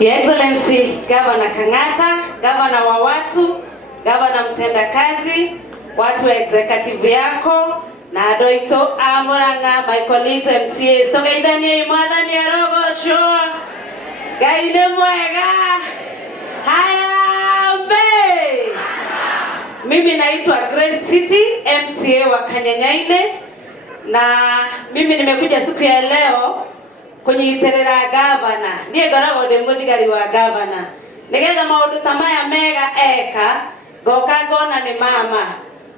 Your Excellency Governor Kang'ata, Governor wa watu, Governor mtendakazi, watu wa executive yako, na adoito Murang'a, my colleagues MCAs, togeithanie mwathani arogocwo, Ngai nĩ mwega, harambe. Mimi naitwa Grace City, MCA wa Kanyanyaine, na mimi nimekuja siku ya leo kunyiterera governor. Ndiye ngoragwo ndi muthigari wa governor. Nigetha maundu ta maya mega eka, goka ngona ni mama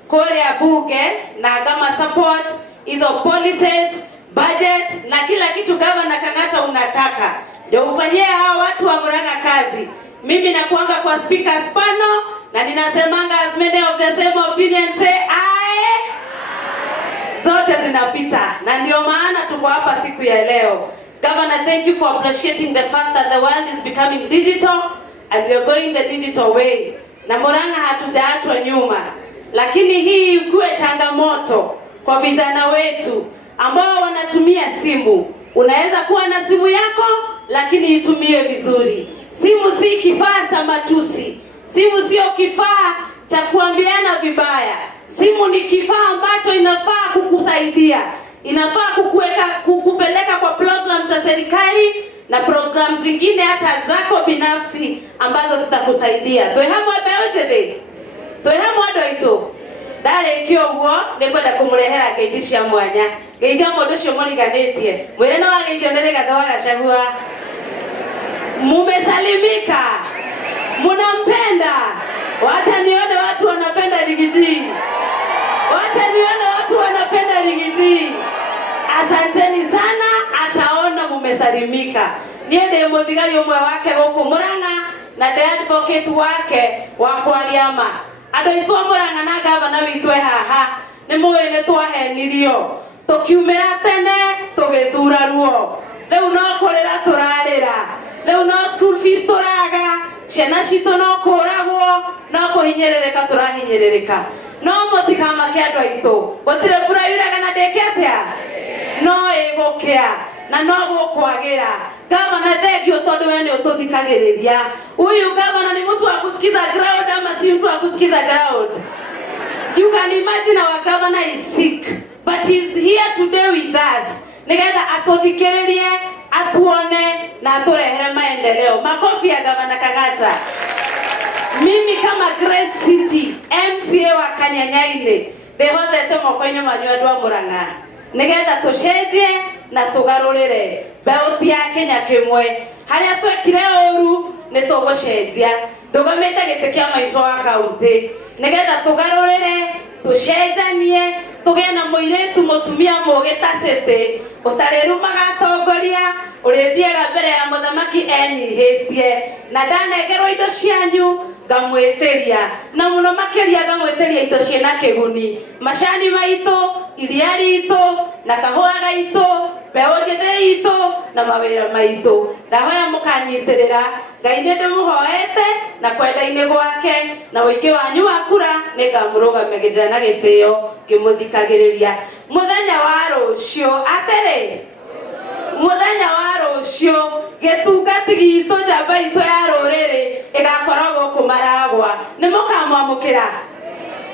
kuria bunge na ngama support hizo policies, budget na kila kitu Governor Kang'ata unataka. Ndio ufanyie hao watu wa Murang'a kazi. Mimi nakuanga kwa speakers panel na ninasemanga as many of the same opinion say aye. Zote zinapita na ndio maana tuko hapa siku ya leo. Governor, thank you for appreciating the fact that the world is becoming digital and we are going the digital way. Na Murang'a hatujaachwa nyuma. Lakini hii ikuwe changamoto kwa vijana wetu ambao wanatumia simu. Unaweza kuwa na simu yako lakini itumie vizuri. Simu si kifaa cha matusi. Simu sio kifaa cha kuambiana vibaya. Simu ni kifaa ambacho inafaa kukusaidia. Inafaa kukupeleka kwa programs za serikali na programs zingine hata zako binafsi ambazo zitakusaidia. Toehamwe beojethe. Toehamwe ndoito. Dale kioguo nikwenda kumurehera ngeithia cia mwanya. Ngeithia mundu ucio muriganetie. Mwire no wageithio nere gatho gacagua. Mumesalimika. Munampenda. Wacha nione watu wanapenda Rigiji. Wacha nione watu wanapenda Rigiji. Asanteni sana, ataona mumesalimika. Niende muthigari umwe wake guku Murang'a na the advocate wake wa Kwariama. Ado itwa Murang'a na governor witwe haha ni muwene twahenirio tukiumira tene tugithura ruo. Leo no kurira turarira. Leo no school fees turaga. Ciana citu no kuragwo no kuhinyerereka turahinyerereka. No mutikama kia andu aitu. Gutire mbura yuraga na ndekeatia. No egokea na no gukwagira. Governor thegio tondu we ni ututhikagiriria. Huyu governor ni mtu wa kusikiza ground ama si mtu wa kusikiza ground? You can imagine our governor is sick, but he's here today with us. Nigetha atuthikiririe, atuone na aturehere maendeleo. Makofi ya Governor Kang'ata. Mimi kama Grace City, MCA wa Kanyanyaine, ndehothete moko-ini manyu andu a Murang'a. Nigetha tucenjie na tugarurire beauty ya Kenya kimwe. Haria twekire uru ni tugucenjia. Ndugomete gite kia maitho wa kaunti. Nigetha tugarurire, tucenjanie, tugie na muiretu mutumia mugitasete. Utarirumaga atongoria, urithiaga mbere ya muthamaki enyihitie. Na ndanegerwo indo cianyu ngamwitiria. Na muno makiria ngamwitiria indo ciena kiguni. Macani maitu, iria ritu, na kahua gaitu, mbeu njithe itu na mawira maitu. Ndahoya mukanyitirira. Ngai ni ndimuhoete na kwenda-ini gwake na uingi wanyu wa kura ningamurugamiririra na gitio kimuthikagiriria. Muthenya wa rucio atiri. Muthenya wa rucio gitungati gitu njamba itu ya ruriri igakoragwo kumaragwa. Ni mukamwamukira.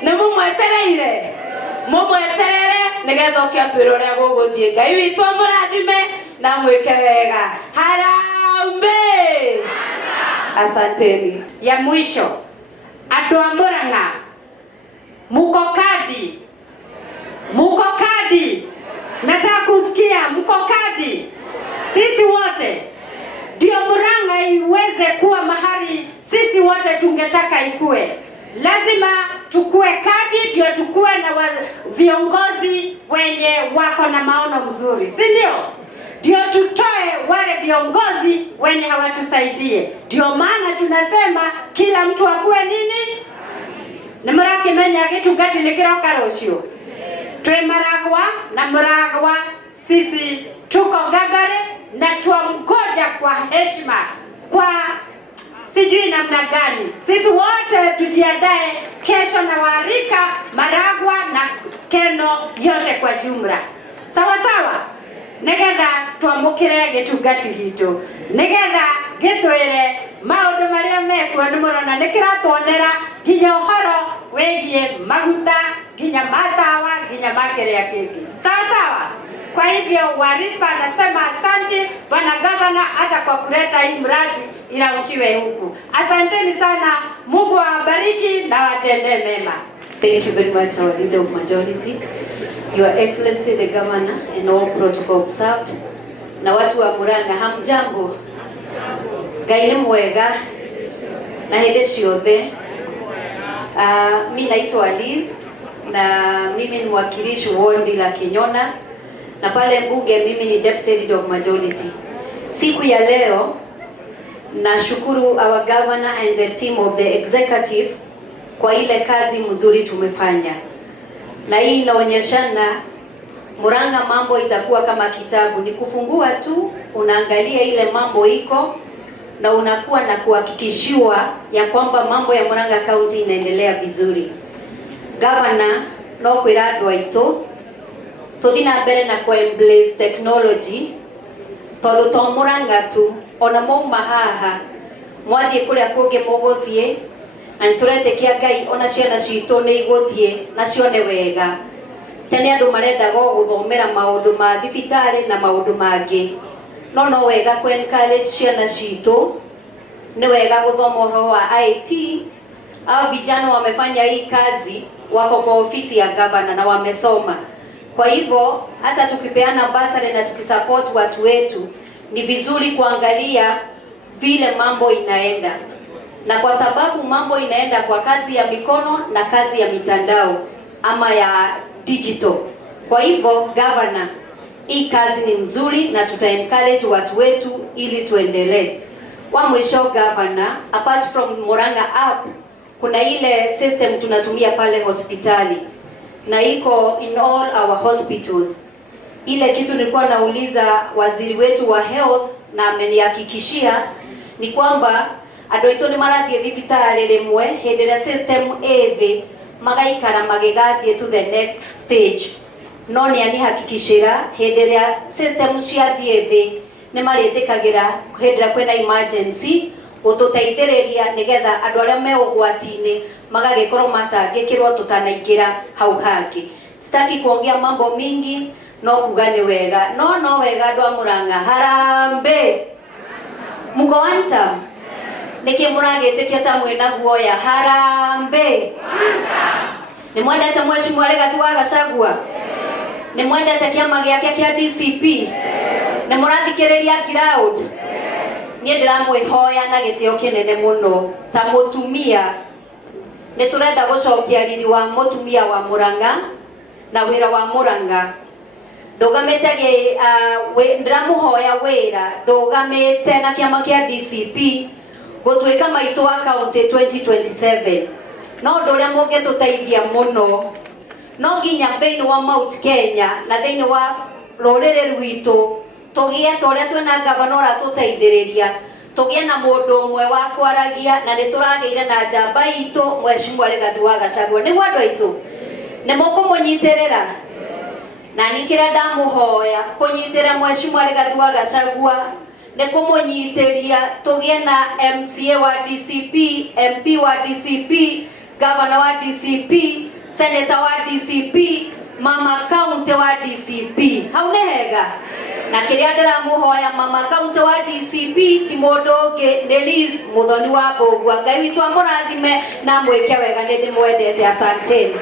Ni mumwetereire. Mumweterere nigetha oke atwire uria guguthie. Ngai witu amurathime na mwike wega. Harambe. Asanteni. Ya mwisho, andu a Murang'a, muko kadi. Muko kadi. Nataka kusikia muko kadi. Sisi wote ndio Murang'a iweze kuwa mahali sisi wote tungetaka ikue. Lazima tukue kadi ndio tukue na viongozi wenye wako na maono mzuri, si ndio? Ndio tutoe wale viongozi wenye hawatusaidie. Ndio maana tunasema kila mtu akue nini? Nimurakimenya gitungati nikiroka rucio. Twe Maragwa na Muragwa sisi tuko gagare na tuamgoja kwa heshima, kwa sijui namna gani. Sisi wote tujiandae kesho na Warika, Maragwa na Keno yote kwa jumla. Sawa sawa? Nigetha twamukire gitungati gitu. Nigetha gitwire nĩ mũrona nĩ kĩratwonera nginya ũhoro wĩgiĩ maguta nginya matawa nginya makĩrĩa kĩngĩ sawa sawa. Kwa hivyo Warispa anasema asante bwana gavana hata kwa kuleta hii mradi ilaunchiwe huku. Asanteni sana, Mungu awabariki na watendee mema. Thank you very much, our leader of majority, Your Excellency the Governor, and all protocol observed. Na watu wa Murang'a, hamjambo? Ngai nĩ mwega na hĩndĩ ciothe. Mimi naitwa Liz na mimi ni mwakilishi ward la Kinyona na pale bunge mimi ni deputy leader of majority. Siku ya leo nashukuru our governor and the team of the executive kwa ile kazi mzuri tumefanya. Na hii inaonyeshana Murang'a mambo itakuwa kama kitabu, ni kufungua tu unaangalia ile mambo iko na unakuwa na kuhakikishiwa ya kwamba mambo ya Murang'a County inaendelea vizuri. Governor no kwira andu aitu tuthi na mbere na ku embrace technology tondu to Murang'a tu ona mauma haha mwathie kuria kungi muguthie na nituretekia Ngai ona ciana citu ni iguthie na cione wega. Tene andu marenda guthomera maundu ma thibitari na maundu mangi no wega ku encourage ciana citu, ni wega guthoma uhoro wa IT. Au vijana wamefanya hii kazi, wako kwa ofisi ya gavana na wamesoma. Kwa hivyo hata tukipeana basari na tukisupport watu wetu, ni vizuri kuangalia vile mambo inaenda. Na kwa sababu mambo inaenda kwa kazi ya mikono na kazi ya mitandao ama ya digital. Kwa hivyo governor, hii kazi ni mzuri na tuta encourage watu wetu ili tuendelee. Wa mwisho governor, apart from Murang'a app, kuna ile system tunatumia pale hospitali na iko in all our hospitals. Ile kitu nilikuwa nauliza waziri wetu wa health na amenihakikishia ni kwamba andu aitu ni marathie thibitari rimwe hindi ria system ethi magaikara magigathie to the next stage. No ni anihakikishira hindi ria system ciathie thi ni marĩtĩkagĩra hindi ria kwena emergency gututeithĩrĩria nigetha andu aria me ugwati-ini magagikorwo matangĩkĩrwo tutanaingĩra hau hangĩ. Sitaki kuongea mambo mingi, no kuga ni wega no wega andu a Murang'a harambe muko wanta niki muragĩtĩkia ta mwĩna guoya harambe ni mwendete mheshimiwa Rigathi wa Gachagua ni mwendete kiama giake kia DCP ni murathikĩrĩria ground nie ndiramwihoya na gĩtĩo kĩnene mũno ta mutumia ni turenda gucokia riri wa mutumia wa Murang'a na wĩra wa Murang'a ndugamĩte ndiramuhoya wĩra ndugamĩte na kiama kia DCP gũtuĩka maitũ wa county 2027 no ũndũ ũrĩa mũngĩtũteithia mũno no nginya thĩinĩ wa Mount Kenya na thĩinĩ wa rũrĩrĩ rwitũ tũgĩe ta ũrĩa twĩna gavana ũratũteithĩrĩria tũgĩe na mũndũ ũmwe wa kwaragia na nĩ tũragĩire na njamba itũ mheshimiwa Rigathi wa Gachagua. Nĩguo andũ aitũ nĩ mũkũmũnyitĩrĩra na nĩ kĩrĩa ndamũhoya kũnyitĩrĩra mheshimiwa Rigathi wa Gachagua nĩ kũmũnyitĩria tũgĩe na MCA wa DCP, MP wa DCP, governor wa DCP, senator wa DCP, mama county wa DCP. Hau nĩ hega na kĩrĩa ndĩramũhoya mama county wa DCP ti mũndũ ũngĩ nĩ Liz Muthoni wa Mbũgua. Ngai witũ amũrathime na mwĩke wega, nĩ ndĩmwendete. Asanteni.